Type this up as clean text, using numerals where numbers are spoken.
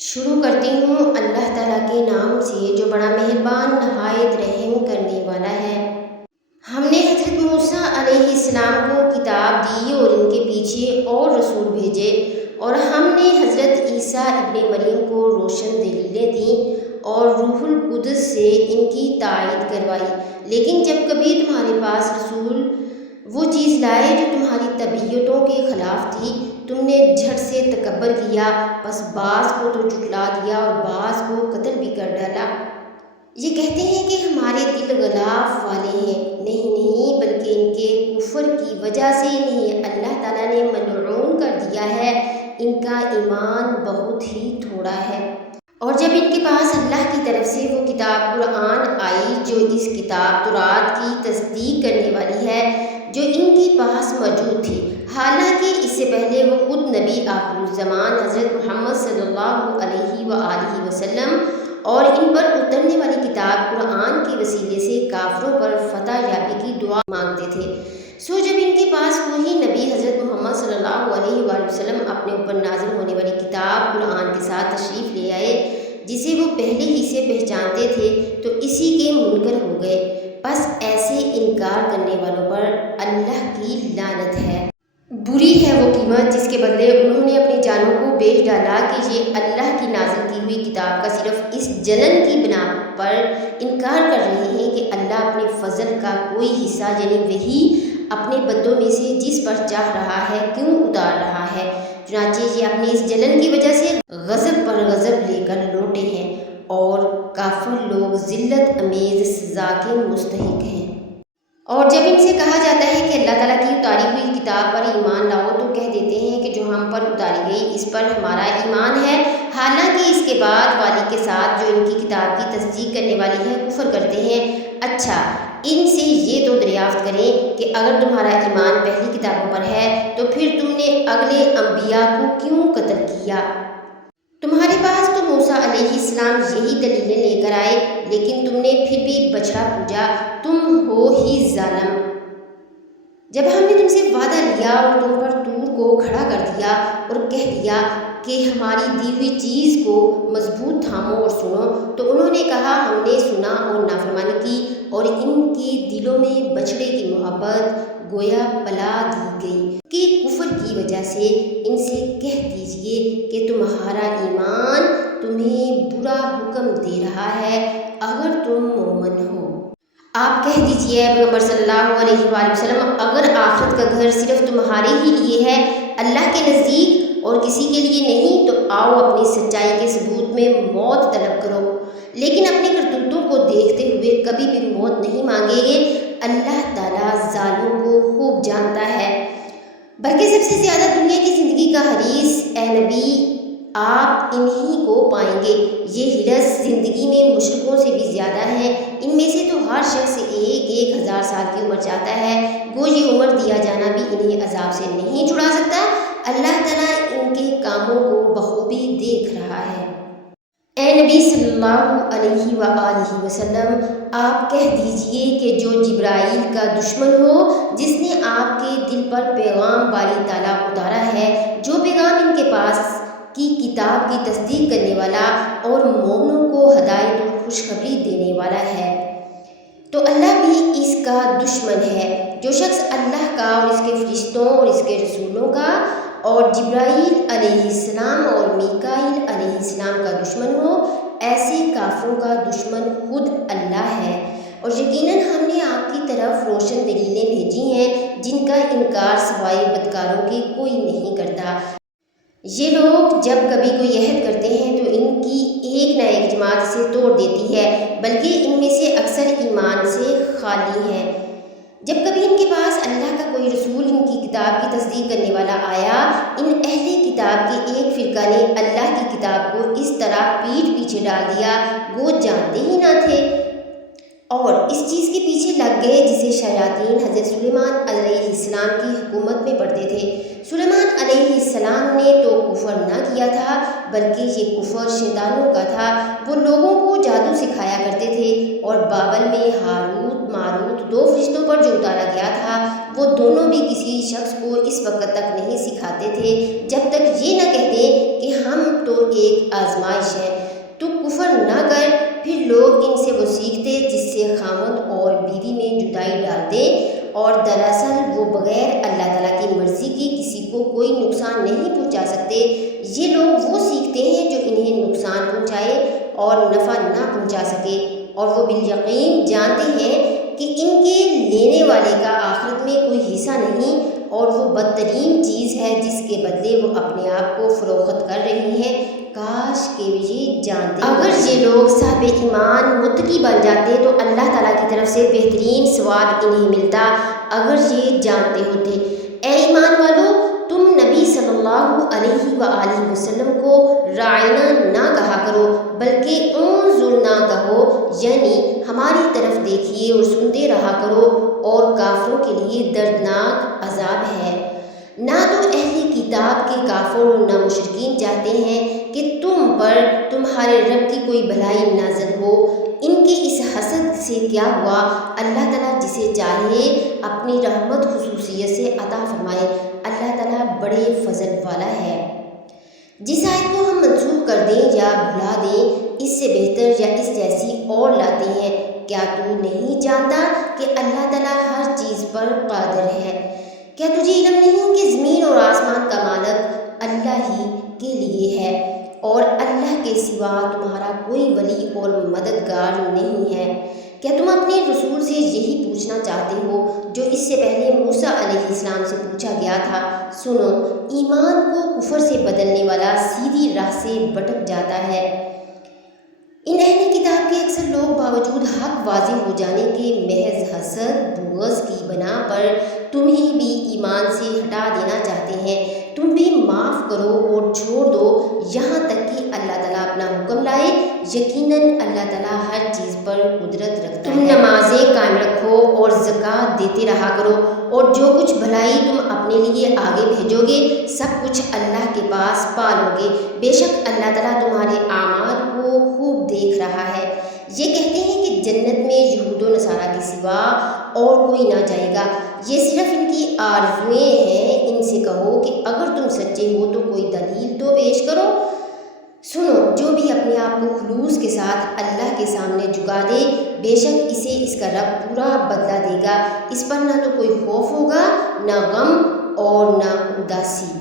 شروع کرتی ہوں اللہ تعالیٰ کے نام سے جو بڑا مہربان نہایت رحم کرنے والا ہے۔ ہم نے حضرت موسیٰ علیہ السلام کو کتاب دی اور ان کے پیچھے اور رسول بھیجے، اور ہم نے حضرت عیسیٰ ابن مریم کو روشن دلیلیں دیں اور روح القدس سے ان کی تائید کروائی۔ لیکن جب کبھی تمہارے پاس رسول وہ چیز لائے جو تمہاری طبیعتوں کے خلاف تھی، تم نے جھٹ سے تکبر کیا، بس بعض کو تو جھٹلا دیا اور بعض کو قتل بھی کر ڈالا۔ یہ کہتے ہیں کہ ہمارے دل غلاف والے ہیں، نہیں بلکہ ان کے کفر کی وجہ سے انہیں اللہ تعالیٰ نے ملعون کر دیا ہے، ان کا ایمان بہت ہی تھوڑا ہے۔ اور جب ان کے پاس اللہ کی طرف سے وہ کتاب قرآن آئی جو اس کتاب تورات کی تصدیق کرنے والی ہے جو ان کے پاس موجود تھی، حالانکہ اس سے پہلے وہ خود نبی آخر الزمان حضرت محمد صلی اللہ علیہ وآلہ وسلم اور ان پر اترنے والی کتاب قرآن کے وسیلے سے کافروں پر فتح یابی کی دعا مانگتے تھے۔ سو جب ان کے پاس وہی نبی حضرت محمد صلی اللہ علیہ وآلہ وسلم اپنے اوپر نازل ہونے والی کتاب قرآن کے ساتھ تشریف لے آئے جسے وہ پہلے ہی سے پہچانتے تھے، تو اسی کے منکر ہو گئے۔ بس ایسے انکار کرنے والوں پر اللہ کی لعنت ہے۔ بری ہے وہ قیمت جس کے بدلے انہوں نے اپنی جانوں کو بیچ ڈالا کہ یہ اللہ کی نازل کی ہوئی کتاب کا صرف اس جلن کی بنا پر انکار کر رہے ہیں کہ اللہ اپنے فضل کا کوئی حصہ یعنی وہی اپنے بندوں میں سے جس پر چاہ رہا ہے کیوں اتار رہا ہے۔ چنانچہ یہ اپنی اس جلن کی وجہ سے غضب پر غضب لے کر لوٹے ہیں اور کافر لوگ ذلت امیز سزا کے مستحق ہیں۔ اور جب ان سے کہا جاتا ہے کہ اللہ تعالیٰ کی اتاری ہوئی کتاب پر ایمان لاؤ تو کہہ دیتے ہیں کہ جو ہم پر اتاری گئی اس پر ہمارا ایمان ہے، حالانکہ اس کے بعد والی کے ساتھ جو ان کی کتاب کی تصدیق کرنے والی ہے کفر کرتے ہیں۔ اچھا، ان سے یہ تو دریافت کریں کہ اگر تمہارا ایمان پہلی کتابوں پر ہے تو پھر تم نے اگلے انبیاء کو کیوں قتل کیا؟ تمہارے پاس تو موسیٰ علیہ السلام یہی دلیلیں لے کر آئے، لیکن تم نے پھر بھی بچڑا پوجا، تم ہو ہی ظالم۔ جب ہم نے تم سے وعدہ لیا اور تم پر طور کو کھڑا کر دیا اور کہہ دیا کہ ہماری دی ہوئی چیز کو مضبوط تھامو اور سنو، تو انہوں نے کہا ہم نے سنا اور نافرمانی کی، اور ان کے دلوں میں بچڑے کی محبت گویا پلا دی گئی کہ کفر کی وجہ سے ان سے کہہ دیجئے کہ تمہارا ایمان تمہیں برا حکم دے رہا ہے اگر تم مومن ہو۔ آپ کہہ دیجئے اے پیغمبر صلی اللہ علیہ وآلہ وسلم، اگر آخرت کا گھر صرف تمہارے ہی لیے ہے، اللہ کے نزدیک اور کسی کے لیے نہیں، تو آؤ اپنی سچائی کے ثبوت میں موت طلب کرو، لیکن اپنی کرتوتوں کو دیکھتے ہوئے کبھی بھی موت نہیں مانگیں گے۔ اللہ تعالیٰ ظالموں کو خوب جانتا ہے۔ بلکہ سب سے زیادہ دنیا کی زندگی کا حریص اے نبی آپ انہی کو پائیں گے۔ یہ حرص زندگی میں مشرکوں سے بھی زیادہ ہے، ان میں سے تو ہر شخص 1000 سال کی عمر چاہتا ہے، گو یہ عمر دیا جانا بھی انہیں عذاب سے نہیں چھڑا سکتا۔ اللہ تعالیٰ ان کے کاموں کو بخوبی دیکھ رہا ہے۔ اے نبی صلی اللہ علیہ وآلہ وسلم، آپ کہہ دیجئے کہ جو جبرائیل کا دشمن ہو، جس نے آپ کے دل پر پیغام باری تعالیٰ اتارا ہے، جو پیغام ان کے پاس کی کتاب کی تصدیق کرنے والا اور مومنوں کو ہدایت اور خوشخبری دینے والا ہے، تو اللہ بھی اس کا دشمن ہے۔ جو شخص اللہ کا اور اس کے فرشتوں اور اس کے رسولوں کا اور جبرائیل علیہ السلام اور میکائیل علیہ السلام کا دشمن ہو، ایسے کافروں کا دشمن خود اللہ ہے۔ اور یقیناً ہم نے آپ کی طرف روشن دلیلیں بھیجی ہیں جن کا انکار سوائے بدکاروں کے کوئی نہیں کرتا۔ یہ لوگ جب کبھی کوئی عہد کرتے ہیں تو ان کی ایک نہ ایک جماعت سے توڑ دیتی ہے، بلکہ ان میں سے اکثر ایمان سے خالی ہیں۔ جب کبھی ان کے پاس اللہ کا کوئی رسول ان کی کتاب کی تصدیق کرنے والا آیا، ان اہل کتاب کے ایک فرقہ نے اللہ کی کتاب کو اس طرح پیٹھ پیچھے ڈال دیا وہ جانتے ہی نہ تھے، اور اس چیز کے پیچھے لگ گئے جسے شیاطین حضرت سلیمان علیہ السلام کی حکومت میں پڑھتے تھے۔ سلیمان علیہ السلام نے تو کفر نہ کیا تھا، بلکہ یہ کفر شیطانوں کا تھا۔ وہ لوگوں کو جادو سکھایا کرتے تھے، اور بابل میں ہاروت ماروت 2 فرشتوں پر جو اتارا گیا تھا وہ دونوں بھی کسی شخص کو اس وقت تک نہیں سکھاتے تھے جب تک یہ نہ کہہ دیں کہ ہم تو ایک آزمائش ہے، تو کفر نہ کر۔ پھر لوگ ان سے وہ سیکھتے جس سے خاوند اور بیوی میں جدائی ڈال دیں، اور دراصل وہ بغیر اللہ تعالیٰ کی مرضی کے کسی کو کوئی نقصان نہیں پہنچا سکتے۔ یہ لوگ وہ سیکھتے ہیں جو انہیں نقصان پہنچائے اور نفع نہ پہنچا سکے، اور وہ بالیقین جانتے ہیں کہ ان کے لینے والے کا آخرت میں کوئی حصہ نہیں، اور وہ بدترین چیز ہے جس کے بدلے وہ اپنے آپ کو فروخت کر رہی ہیں۔ کاش کہ یہ جانتے، اگر یہ لوگ صاحب ایمان متقی بن جاتے تو اللہ تعالیٰ کی طرف سے بہترین ثواب انہیں ملتا۔ اگر یہ جانتے ہوتے۔ اے ایمان والو، تم نبی صلی اللہ علیہ وآلہ وسلم کو راعینا نہ کہا کرو بلکہ انظرنا کہو، یعنی ہماری طرف دیکھیے اور سنتے رہا کرو، اور کافروں کے لیے دردناک عذاب ہے۔ نہ تو اہل کتاب کے کافر اور نہ مشرکین چاہتے ہیں کہ تم پر تمہارے رب کی کوئی بھلائی نازل ہو۔ ان کے اس حسد سے کیا ہوا؟ اللہ تعالیٰ جسے چاہے اپنی رحمت خصوصیت سے عطا فرمائے۔ اللہ تعالیٰ بڑے فضل والا ہے۔ جس آیت کو ہم منسوخ کر دیں یا بھلا دیں، اس سے بہتر یا اس جیسی اور لاتے ہیں۔ کیا تو نہیں جانتا کہ اللہ تعالیٰ ہر چیز پر قادر ہے؟ کیا تجھے علم نہیں کہ زمین اور آسمان کا مالک اللہ ہی کے لیے ہے، اور اللہ کے سوا تمہارا کوئی ولی اور مددگار نہیں ہے؟ کیا تم اپنے رسول سے یہی پوچھنا چاہتے ہو جو اس سے پہلے موسیٰ علیہ السلام سے پوچھا گیا تھا؟ سنو، ایمان کو کفر سے بدلنے والا سیدھی راہ سے بھٹک جاتا ہے۔ ان اہل کتاب کے اکثر لوگ باوجود حق واضح ہو جانے کے محض حسد بغض کی بنا پر تمہیں بھی ایمان سے ہٹا دینا چاہتے ہیں۔ تم بھی معاف کرو اور چھوڑ دو یہاں تک کہ اللہ تعالیٰ اپنا حکم لائے۔ یقیناً اللہ تعالیٰ ہر چیز پر قدرت رکھتا ہے۔ تم نمازیں قائم رکھو اور زکوٰۃ دیتے رہا کرو، اور جو کچھ بھلائی تم اپنے لیے آگے بھیجو گے سب کچھ اللہ کے پاس پا لو گے۔ بے شک اللہ تعالیٰ تمہارے اعمال کو خوب دیکھ رہا ہے۔ یہ کہتے ہیں کہ جنت میں یہود و نصارہ کے سوا اور کوئی نہ جائے گا، یہ صرف ان کی آرزوئیں ہیں۔ ان سے کہو کہ اگر تم سچے ہو تو کوئی دلیل تو پیش کرو۔ سنو، جو بھی اپنے آپ کو خلوص کے ساتھ اللہ کے سامنے جھکا دے، بے شک اسے اس کا رب پورا بدلہ دے گا۔ اس پر نہ تو کوئی خوف ہوگا، نہ غم اور نہ اداسی۔